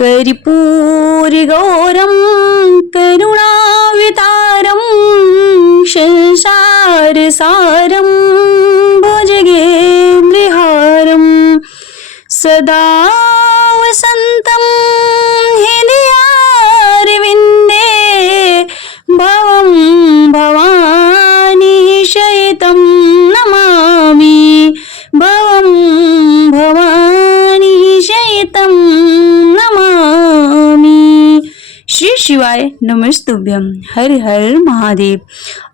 कर्पूरगौरं करुणावतारं संसारसारं भुजगेन्द्रहारं सदा वसन्तं हृदयारविन्दे भवं भवानी शयितं नमामि भवं भवानी शयितं नमामि। श्री शिवाय नमस्तुभ्यं। हर हर महादेव।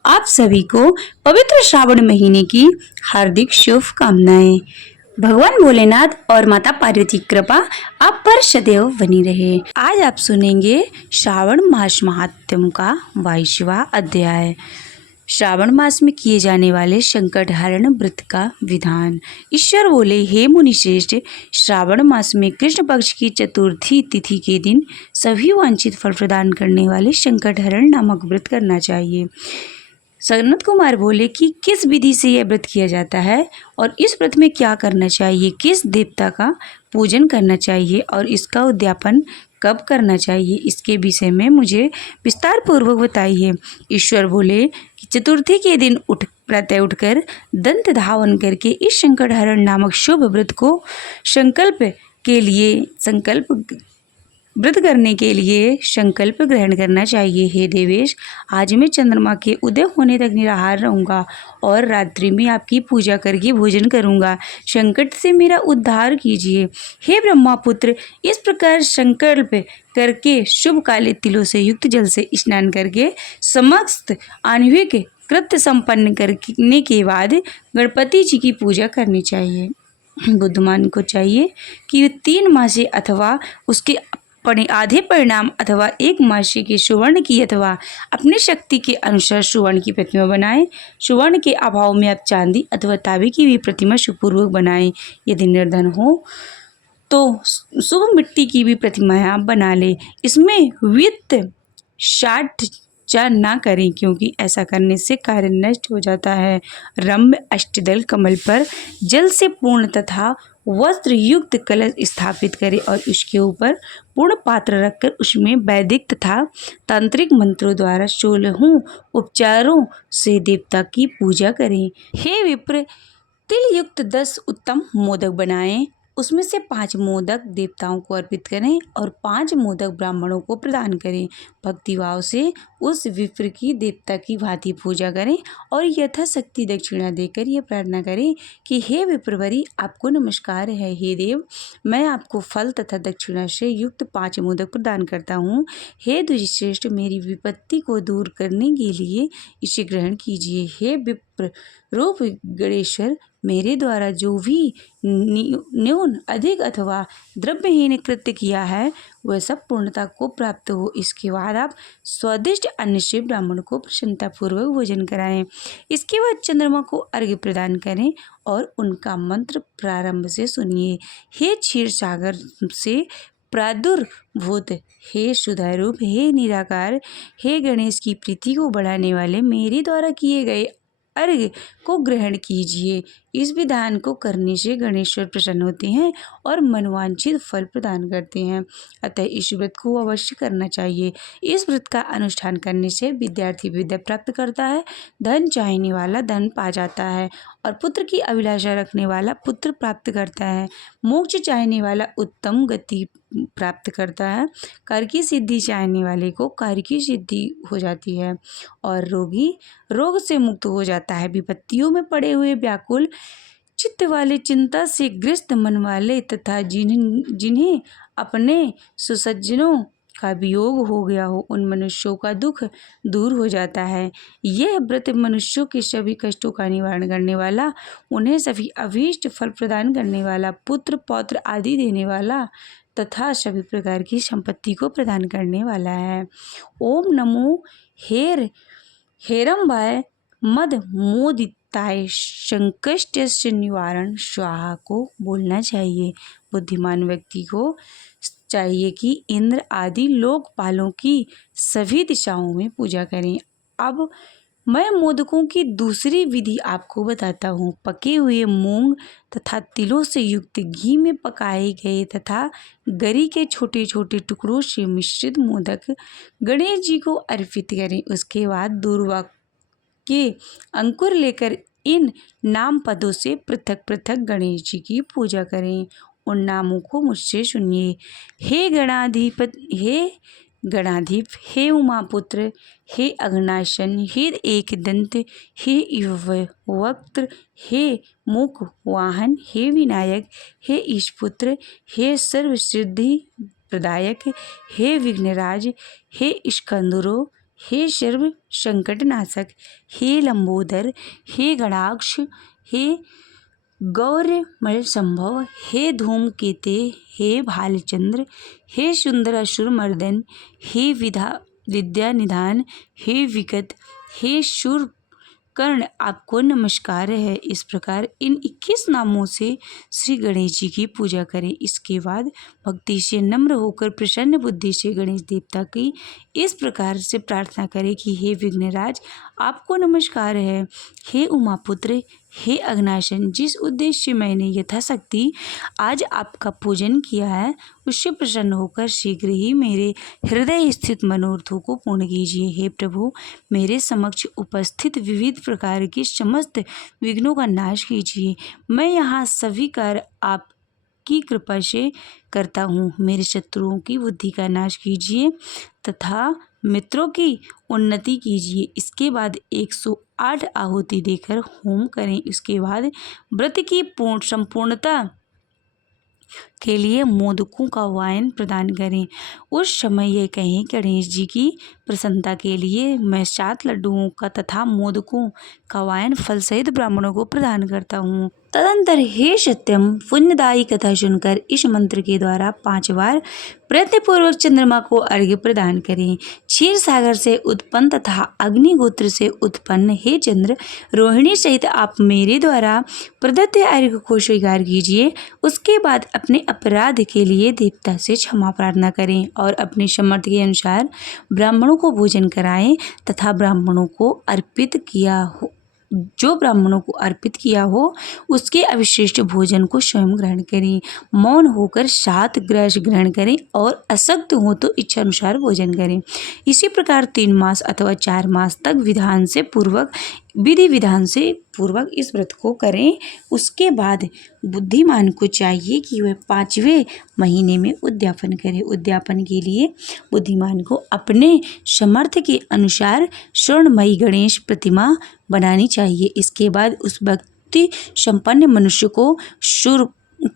आप सभी को पवित्र श्रावण महीने की हार्दिक शुभकामनाएं। भगवान भोलेनाथ और माता पार्वती कृपा आप पर सदैव बनी रहे। आज आप सुनेंगे श्रावण मास महात्म्य का 22वां अध्याय। श्रावण मास में किए जाने वाले संकट हरण व्रत का विधान। ईश्वर बोले, हे मुनिश्रेष्ठ, श्रावण मास में कृष्ण पक्ष की चतुर्थी तिथि के दिन सभी वांछित फल प्रदान करने वाले संकट हरण नामक व्रत करना चाहिए। सनत कुमार बोले कि किस विधि से यह व्रत किया जाता है और इस व्रत में क्या करना चाहिए, किस देवता का पूजन करना चाहिए और इसका उद्यापन कब करना चाहिए, इसके विषय में मुझे विस्तार पूर्वक बताइए। ईश्वर बोले कि चतुर्थी के दिन प्रातः उठकर दंत धावन करके इस संकट हरण नामक शुभ व्रत को व्रत करने के लिए संकल्प ग्रहण करना चाहिए। हे देवेश, आज मैं चंद्रमा के उदय होने तक निराहार रहूंगा और रात्रि में आपकी पूजा करके भोजन करूंगा। संकट से मेरा उद्धार कीजिए। हे ब्रह्मापुत्र, इस प्रकार संकल्प करके शुभ काले तिलों से युक्त जल से स्नान करके समस्त आन्विक कृत्य संपन्न करने के बाद गणपति जी की पूजा करनी चाहिए। बुद्धिमान को चाहिए कि 3 मासे अथवा उसके आधे परिणाम अथवा 1 मासी की सुवर्ण की अथवा अपनी शक्ति के अनुसार सुवर्ण की प्रतिमा बनाएं। सुवर्ण के अभाव में आप चांदी अथवा तांबे की भी प्रतिमा सुपूर्वक बनाएं। यदि निर्धन हो तो शुभ मिट्टी की भी प्रतिमाएं आप बना लें। इसमें वित्त शाठ ना करें, क्योंकि ऐसा करने से कार्य नष्ट हो जाता है। रम्य अष्टदल कमल पर जल से पूर्ण तथा वस्त्र युक्त कलश स्थापित करें और उसके ऊपर पूर्ण पात्र रखकर उसमें वैदिक तथा तांत्रिक मंत्रों द्वारा 16 उपचारों से देवता की पूजा करें। हे विप्र, तिल युक्त 10 उत्तम मोदक बनाएं। उसमें से 5 मोदक देवताओं को अर्पित करें और 5 मोदक ब्राह्मणों को प्रदान करें। भक्तिभाव से उस विप्र की देवता की भांति पूजा करें और यथाशक्ति दक्षिणा देकर यह प्रार्थना करें कि हे विप्रवरी, आपको नमस्कार है। हे देव, मैं आपको फल तथा दक्षिणा से युक्त 5 मोदक प्रदान करता हूँ। हे द्विजश्रेष्ठ, मेरी विपत्ति को दूर करने के लिए इसे ग्रहण कीजिए। हे विप्र रूप गणेश्वर, मेरे द्वारा जो भी न्यून अधिक अथवा द्रव्यहीन कृत्य किया है वह सब पूर्णता को प्राप्त हो। इसके बाद आप स्वादिष्ट अन्न से ब्राह्मण को प्रसन्नतापूर्वक भोजन कराएं। इसके बाद चंद्रमा को अर्घ्य प्रदान करें और उनका मंत्र प्रारंभ से सुनिए। हे क्षीर सागर से प्रादुर्भूत, हे सुधारूप, हे निराकार, हे गणेश की प्रीति को बढ़ाने वाले, मेरे द्वारा किए गए अर्घ्य को ग्रहण कीजिए। इस विधान को करने से गणेश्वर प्रसन्न होते हैं और मनवांछित फल प्रदान करते हैं। अतः इस व्रत को अवश्य करना चाहिए। इस व्रत का अनुष्ठान करने से विद्यार्थी विद्या प्राप्त करता है, धन चाहने वाला धन पा जाता है और पुत्र की अभिलाषा रखने वाला पुत्र प्राप्त करता है। मोक्ष चाहने वाला उत्तम गति प्राप्त करता है। कार्य की सिद्धि चाहने वाले को कार्य की सिद्धि हो जाती है और रोगी रोग से मुक्त हो जाता है। विपत्तियों में पड़े हुए व्याकुल चित्त वाले, चिंता से ग्रस्त मन वाले तथा जिन्हें अपने सुसज्जनों का वियोग हो गया हो, उन मनुष्यों का दुख दूर हो जाता है। यह व्रत मनुष्यों के सभी कष्टों का निवारण करने वाला, उन्हें सभी अभीष्ट फल प्रदान करने वाला, पुत्र पौत्र आदि देने वाला तथा सभी प्रकार की संपत्ति को प्रदान करने वाला है। ओम नमो हेरम्बाय मद मोदिताय संकष्टस्य निवारण स्वाहा को बोलना चाहिए। बुद्धिमान व्यक्ति को चाहिए कि इंद्र आदि लोकपालों की सभी दिशाओं में पूजा करें। अब मैं मोदकों की दूसरी विधि आपको बताता हूँ। पके हुए मूंग तथा तिलों से युक्त घी में पकाए गए तथा गरी के छोटे छोटे टुकड़ों से मिश्रित मोदक गणेश जी को अर्पित करें। उसके बाद दूर्वा के अंकुर लेकर इन नाम पदों से पृथक पृथक गणेश जी की पूजा करें। उन नामों को मुझसे सुनिए। हे गणाधिप, हे उमापुत्र, हे अग्नाशन, हे एकदंत, हे युववक्त्र, हे मुख वाहन, हे विनायक, हे ईशपुत्र, हे सर्वसिद्धि प्रदायक, हे विघ्नराज, हे स्कंदरो, हे सर्व संकटनाशक, हे लंबोदर, हे गणाक्ष, हे गौरमल संभव, हे धूमकेते, हे भालचंद्र, हे सुंदर असुर मर्दन, हे विद्या निधान, हे विगत, हे शूर कर्ण, आपको नमस्कार है। इस प्रकार इन 21 नामों से श्री गणेश जी की पूजा करें। इसके बाद भक्ति से नम्र होकर प्रसन्न बुद्धि से गणेश देवता की इस प्रकार से प्रार्थना करें कि हे विघ्नराज, आपको नमस्कार है। हे उमापुत्र, हे अग्नाशन, जिस उद्देश्य से मैंने यथाशक्ति आज आपका पूजन किया है, उससे प्रसन्न होकर शीघ्र ही मेरे हृदय स्थित मनोरथों को पूर्ण कीजिए। हे प्रभु, मेरे समक्ष उपस्थित विविध प्रकार के समस्त विघ्नों का नाश कीजिए। मैं यहाँ सभी कार्य आपकी कृपा से करता हूँ। मेरे शत्रुओं की बुद्धि का नाश कीजिए तथा मित्रों की उन्नति कीजिए। इसके बाद 108 आहुति देकर होम करें। इसके बाद व्रत की संपूर्णता के लिए मोदकों का वायन प्रदान करें। उस समय यह कहें, गणेश जी की प्रसन्नता के लिए मैं 7 लड्डुओं का तथा मोदकों का वायन फल सहित ब्राह्मणों को प्रदान करता हूँ। तदंतर हे सत्यम, पुण्यदायी कथा सुनकर इस मंत्र के द्वारा 5 बार प्रयत्नपूर्वक चंद्रमा को अर्घ्य प्रदान करें। क्षीर सागर से उत्पन्न तथा अग्निगोत्र से उत्पन्न हे चंद्र, रोहिणी सहित आप मेरे द्वारा प्रदत्त अर्घ्य को स्वीकार कीजिए। उसके बाद अपने अपराध के लिए देवता से क्षमा प्रार्थना करें और अपने सामर्थ्य के अनुसार ब्राह्मणों को भोजन कराएं तथा ब्राह्मणों को अर्पित किया हो जो ब्राह्मणों को अर्पित किया हो उसके अविशिष्ट भोजन को स्वयं ग्रहण करें। मौन होकर 7 ग्रास ग्रहण करें और अशक्त हो तो इच्छा अनुसार भोजन करें। इसी प्रकार 3 मास अथवा 4 मास तक विधि विधान से पूर्वक इस व्रत को करें। उसके बाद बुद्धिमान को चाहिए कि वह 5वें महीने में उद्यापन करे। उद्यापन के लिए बुद्धिमान को अपने सामर्थ्य के अनुसार स्वर्णमयी गणेश प्रतिमा बनानी चाहिए। इसके बाद उस भक्ति संपन्न मनुष्य को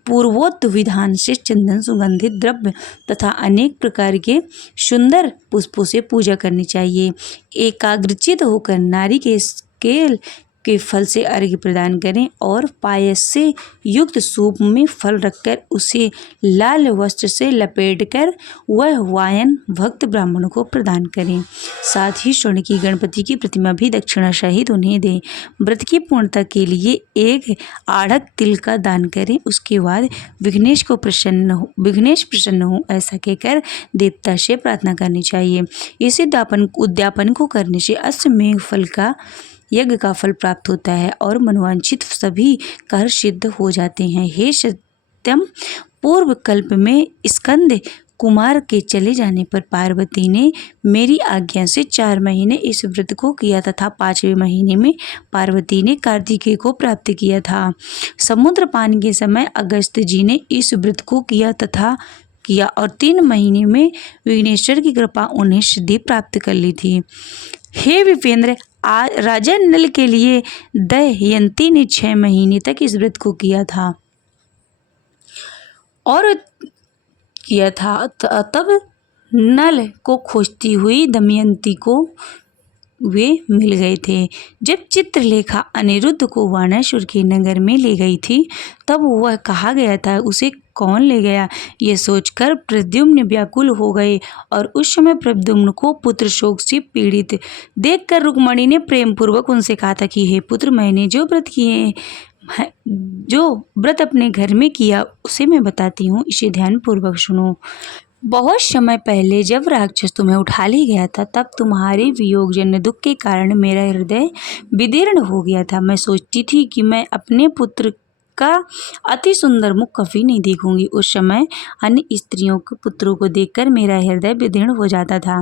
पूर्वोक्त विधान से चंदन, सुगंधित द्रव्य तथा अनेक प्रकार के सुंदर पुष्पों से पूजा करनी चाहिए। एकाग्रचित होकर नारी के केल के फल से अर्घ्य प्रदान करें और पायस से युक्त सूप में फल रखकर उसे लाल वस्त्र से लपेटकर वह वायन भक्त ब्राह्मणों को प्रदान करें। साथ ही स्वर्ण की गणपति की प्रतिमा भी दक्षिणा सहित उन्हें दें। व्रत की पूर्णता के लिए 1 आढ़क तिल का दान करें। उसके बाद विघ्नेश प्रसन्न हो ऐसा कहकर देवता से प्रार्थना करनी चाहिए। इस उद्यापन को करने से अश्वमेघ फल का यज्ञ का फल प्राप्त होता है और मनोवांछित सभी कार्य सिद्ध हो जाते हैं। हे सत्यम, पूर्व कल्प में स्कंद कुमार के चले जाने पर पार्वती ने मेरी आज्ञा से 4 महीने इस व्रत को किया तथा 5वें महीने में पार्वती ने कार्तिकेय को प्राप्त किया था। समुद्र पान के समय अगस्त जी ने इस व्रत को किया और 3 महीने में विघ्नेश्वर की कृपा उन्हें सिद्धि प्राप्त कर ली थी। हे विपेंद्र, राजा नल के लिए दमयंती ने 6 महीने तक इस व्रत को किया था तब नल को खोजती हुई दमयंती को वे मिल गए थे। जब चित्रलेखा अनिरुद्ध को वानासुर के नगर में ले गई थी तब वह कहा गया था उसे कौन ले गया, ये सोचकर प्रद्युम्न व्याकुल हो गए और उस समय प्रद्युम्न को पुत्र शोक से पीड़ित देखकर रुक्मणी ने प्रेम पूर्वक उनसे कहा था कि हे पुत्र, मैंने जो व्रत अपने घर में किया उसे मैं बताती हूँ, इसे ध्यान पूर्वक सुनो। बहुत समय पहले जब राक्षस तुम्हें उठा ले गया था, तब तुम्हारे वियोगजन्य दुख के कारण मेरा हृदय विदीर्ण हो गया था। मैं सोचती थी कि मैं अपने पुत्र का अति सुंदर मुख कभी नहीं देखूंगी। उस समय अन्य स्त्रियों के पुत्रों को देखकर मेरा हृदय विदीर्ण हो जाता था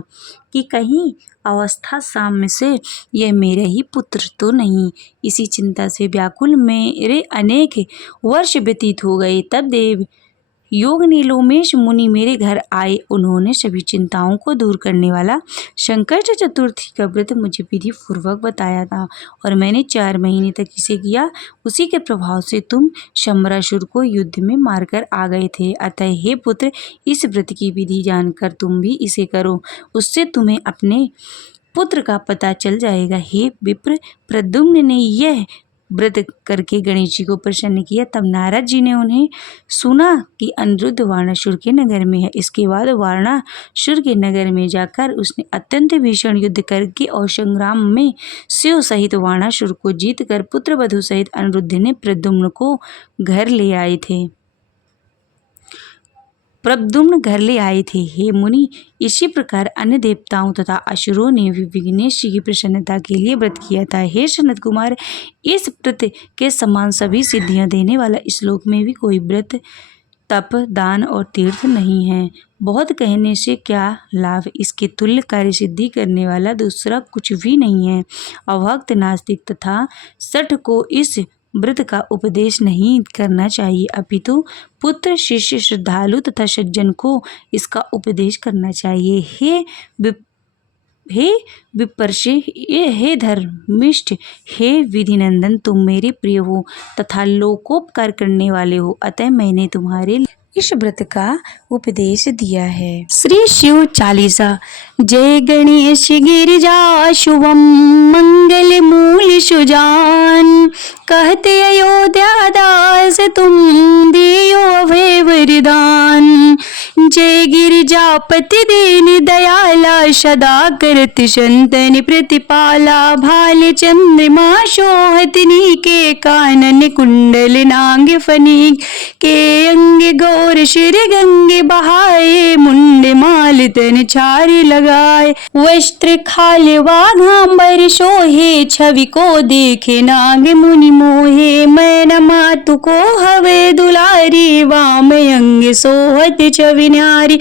कि कहीं अवस्था साम्य से यह मेरे ही पुत्र तो नहीं। इसी चिंता से व्याकुल मेरे अनेक वर्ष व्यतीत हो गए। तब देव योग नीलोमेश मुनि मेरे घर आए। उन्होंने सभी चिंताओं को दूर करने वाला संकष्ट चतुर्थी का व्रत मुझे विधि पूर्वक बताया था और मैंने 4 महीने तक इसे किया। उसी के प्रभाव से तुम शंबरासुर को युद्ध में मारकर आ गए थे। अतः हे पुत्र, इस व्रत की विधि जानकर तुम भी इसे करो, उससे तुम्हें अपने पुत्र का पता चल जाएगा। हे विप्र, प्रद्युम्न ने यह व्रत करके गणेश जी को प्रसन्न किया। तब नारद जी ने उन्हें सुना कि अनिरुद्ध वाणासुर के नगर में है। इसके बाद वाणासुर के नगर में जाकर उसने अत्यंत भीषण युद्ध करके और संग्राम में शिव सहित वाणासुर को जीतकर पुत्र वधु सहित अनिरुद्ध ने प्रद्युम्न घर ले आए थे। हे मुनि, इसी प्रकार अन्य देवताओं तथा असुरों ने भी विघ्नेश जी की प्रसन्नता के लिए व्रत किया था। हे सनत कुमार, इस व्रत के समान सभी सिद्धियां देने वाला इस लोक में भी कोई व्रत, तप, दान और तीर्थ नहीं है। बहुत कहने से क्या लाभ, इसके तुल्य कार्य सिद्धि करने वाला दूसरा कुछ भी नहीं है। अभक्त, नास्तिक तथा शठ को इस व्रत का उपदेश नहीं करना चाहिए, अपितु पुत्र, शिष्य, श्रद्धालु तथा सज्जन को इसका उपदेश करना चाहिए। हे विपर्षे, हे धर्मिष्ठ, हे विधिनंदन, तुम मेरे प्रिय हो तथा लोकोपकार करने वाले हो, अतः मैंने तुम्हारे इस व्रत का उपदेश दिया है। श्री शिव चालीसा। जय गणेश गिरिजा शुभम मंगल मूल सुजान, कहते अयोध्या दास तुम दियो अभय वरदान। जय गिरिजापति दीन दयाला, सदा करत संतन प्रतिपाला। भाल चंद्रमा शोहत नीके, कानन कुंडल नांग फनीक। के अंग गौर शिर गंगे बहाए, मुंड माल तन छार लगाए। वस्त्र खाल वाघांबर शोहे, छवि को देखे नाग मुनि मोहे। मैं न मातु को हवे दुलारी, वाम अंग सोहत छवि न्यारी।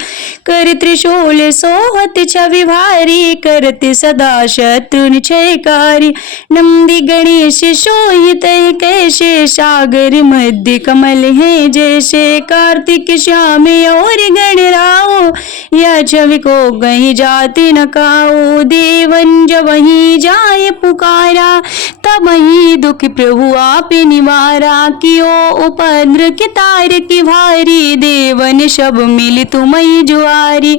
कर त्रिशूल सोहत छवि भारी, करत सदा शत्रुन क्षयकारी। नंदी गणेश सोहित कैसे, सागर मध्य कमल है जैसे। कार्तिक श्याम और गणराओ, या छवि को कहीं जाति न काओ। देवन जब वहीं जाए पुकारा, तब वहीं दुख प्रभु आप निवारा। कियो उपद्र के तार की भारी, देवन सब मिल तुम्हें जुआरी।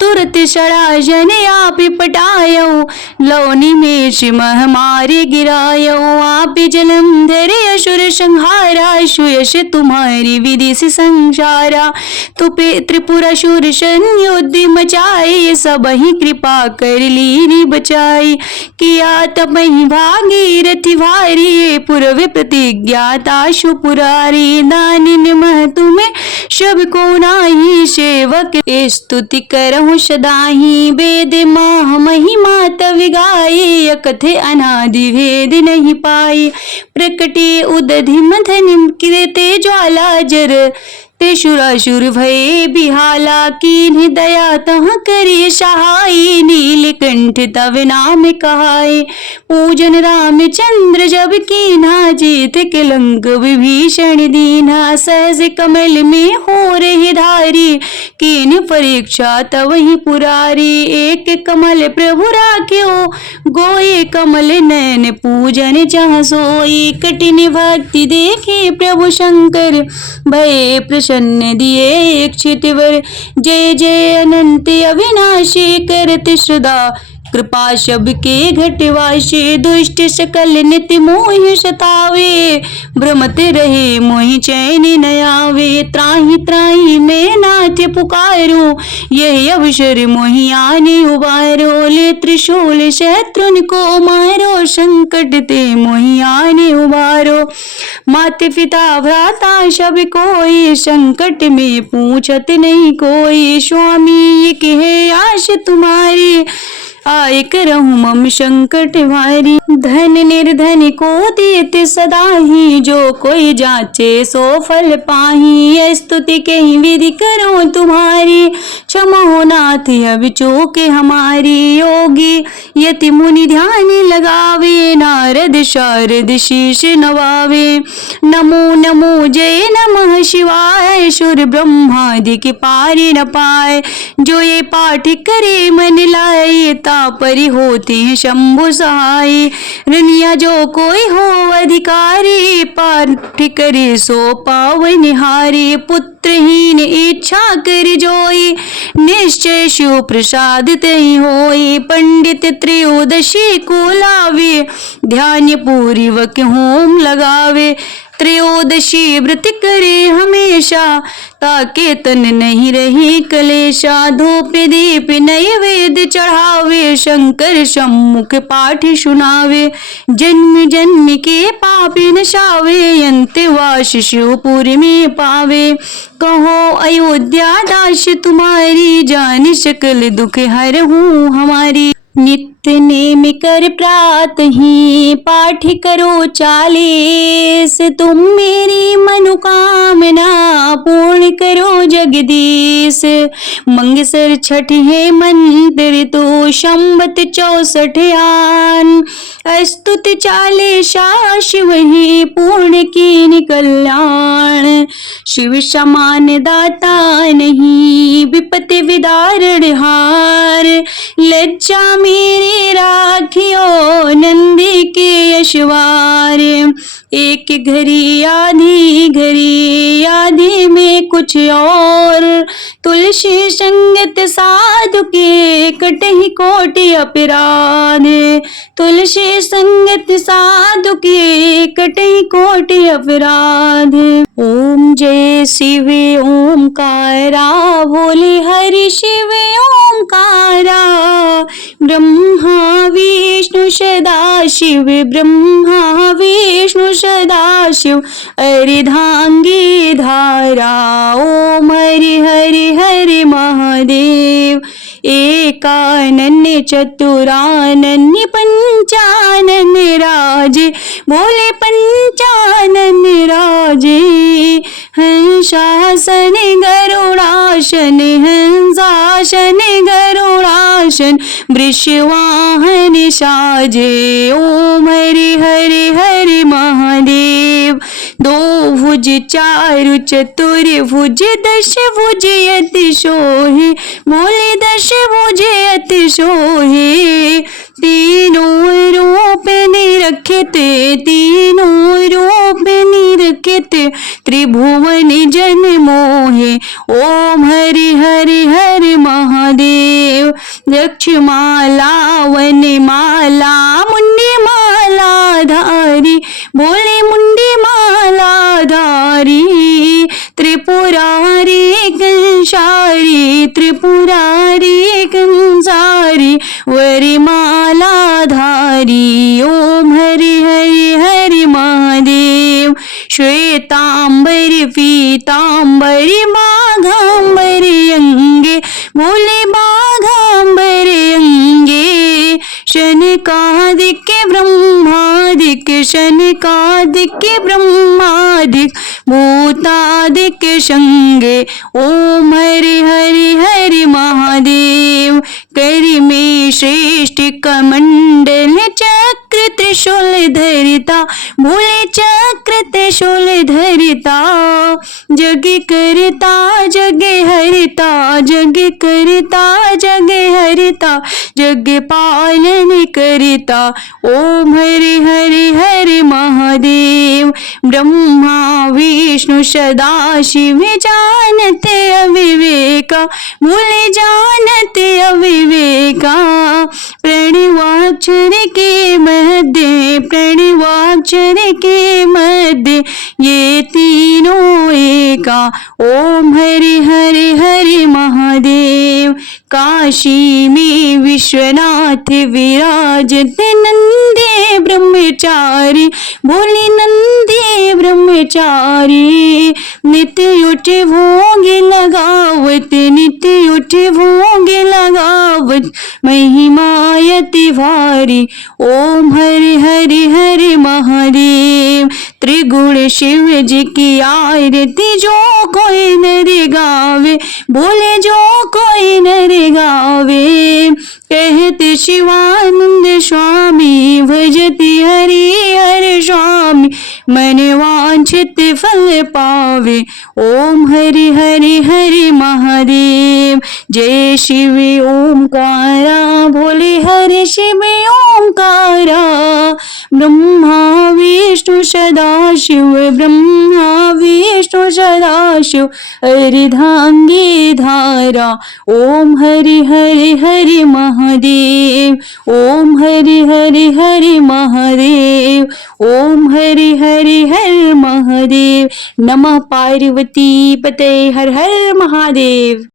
तुरत षडाजन आप पटायो, लौनी में सिमह मारे गिरायो। आप जलंधर असुर संहारा, सुयश तुम्हारी विधि से संसारा। तुपे त्रिपुरासुर संयुद्ध मचाए, सब ही कृपा कर लीनी बचाई। किया तब ही भागीरथी भारी, पूर्व प्रतिज्ञाता सुपुरारी। दानिन मह तुम्हें सब को नाही, सेवक स्तुति करहु सदाही। वेद माह महिमा तव गाये, कथे अनादि भेद नहीं पाई। प्रकटे उदधि मथन कृते ज्वाला, जर ते सुरासुर भये बिहाला। कीन्ह दया तह करिय सहाय, नीलकंठ तव नाम कहाय। पूजन रामचंद्र जब कीन्हा, जीत के लंक विभीषण दीन्हा। सहज कमल में हो रही धारी, कीन परीक्षा तव ही पुरारी। एक कमल प्रभु राख्यो, गोये कमल नयन पूजन जहाँ सोई। कठिन भक्ति देखे प्रभु शंकर, भये प्रसन्न दिए एक चितवर। जय जय अनंत अविनाशी, करत सदा कृपा सबके घटवासे, दुष्ट सकल नित मोहि सतावे। भ्रमत रहे मोहि चैन न आवे, त्राहि त्राहि मैं नाथ पुकारो। यही अवसर मोहि आने उबारो, ले त्रिशूल शत्रुन को मारो। संकट ते मोहि आने उबारो, माता पिता भ्राता सब कोई। संकट में पूछत नहीं कोई, स्वामी ये कहे आश तुम्हारी। आय करहु मम संकट भारी, धन निर्धन को देते सदा ही। जो कोई जाचे सो फल पाही, स्तुति कहीं विधि करो तुम्हारी। क्षमा हो नाथ अब चूके हमारी, योगी यति मुनि ध्यान लगावे। नारद शारद शीश नवावे, नमो नमो जय नमः शिवाय। सुर ब्रह्मादि के पारी न पाए, जो ये पाठ करे मन लाए। परि होते हैं शंभु सहाय, रनिया जो कोई हो अधिकारी। पाठ करे सो पावन हारी, पुत्रहीन इच्छा कर जोई। निश्चय शिव प्रसाद तहि होई, पंडित त्रयोदशी को लावे। ध्यान पूर्वक होम लगावे, त्रयोदशी व्रत करे हमेशा। ताके तन नहीं रही कलेशा, धूप दीप नैवेद्य चढ़ावे। शंकर सम्मुख पाठ सुनावे, जन्म जन्म के पाप नशावे। अंतवास शिवपुर में पावे, कहो अयोध्या दास तुम्हारी। जान सकल दुख हरहूँ हमारी, नित्य नेम कर प्रात ही पाठ करो 40। तुम मेरी मनोकामना पूर्ण करो जगदीश। मंगसर छठ है मंत्र तो संवत 64 आन। स्तुत 40 शिव ही पूर्ण की कल्याण। शिव समान दाता नहीं, विपत्ति विदारण हार। लज्जा मेरे राखियो नंदी के यशवार। एक घड़ी आधी में कुछ और। तुलसी संगत साधु के कटहि कोटि अपराध। तुलसी संगत साधु के कटहि कोटि अपराध। ओम जय शिव ओमकारा, बोले हरि शिव ओमकारा। ब्रह्मा विष्णु सदा शिव, ब्रह्मा विष्णु सदा शिव। अर्धांगी धारा, ओम हरि हरि हरि महादेव। एकानन्य चतुरानन्य पंचानन राजे, बोले पंचानन राजे। हंसासन गरुड़ासन, हंसासन गरुड़ासन। वृषवाहन साजे, ओम हरि हरि हरि महादेव। 2 भुज 4 चतुर्भुज, 10 भुज अति सोहे। बोले 10 भुज अति सोहे। तीनों रूप निरखित, तीनों रूप निरखित। त्रिभुवन जन मोहे, ओम हरि हरि हरि महादेव। यक्षमाला वनमाला, मुंडी माला धारी। बोले मुंडी माला धारी। त्रिपुरारी कंसारी, त्रिपुरारी कंसारी। वरिमाला धारी, ओम हरि हरि हरि महादेव। श्वेतांबरी पीतांबरी, बाघांबरी अंगे। बोले बाघांबरी अंगे। शनकादिक ब्रह्मादिक, शनकादिक ब्रह्मादिक। भूतादिक संगे, ओम हरि हरि हरि महादेव। करि में श्रेष्ठ कमंडल, चक्र त्रिशूल धरिता। बोले चक्र त्रिशूल धरिता। जग करता जग हरिता, जग करता जग हरिता। जग पालन करता, ओम हरि हरि हरि महादेव। ब्रह्मा विष्णु सदा शिव, जानते अविवेका। बोले जानते अविवेका। प्रणवाक्षर के मध्य, प्रणवाक्षर के मध्य ये तीनों एका। ओम हरि हरि हरि महादेव। काशी में विश्वनाथ विराजते नंदे ब्रह्मचारी, बोले नंदे ब्रह्मचारी। नित्य उठे भोग लगावत, नित्य उठे भोग लगावत, महिमायति भारी। ओम हरि हरि हरि महादेव। त्रिगुण शिव जी की आरती जो कोई नर गावे, बोले जो कोई नर गावे। कहते शिवानंद स्वामी, भजति हरि हर स्वामी, मन वांछित फल पावे। ओम हरि हरि हरि महादेव। जय शिव ओंकारा, भोले हरि शिव ओंकारा। ब्रह्मा विष्णु सदा शिव, ब्रह्मा विष्णु सदा शिव, अर्धांगी धारा। ओम हरि हरि हरि महादेव। ओम हरि हरि हरि महादेव। ओम हरि हरि हर महादेव। नमः पार्वती पते, हर हर महादेव।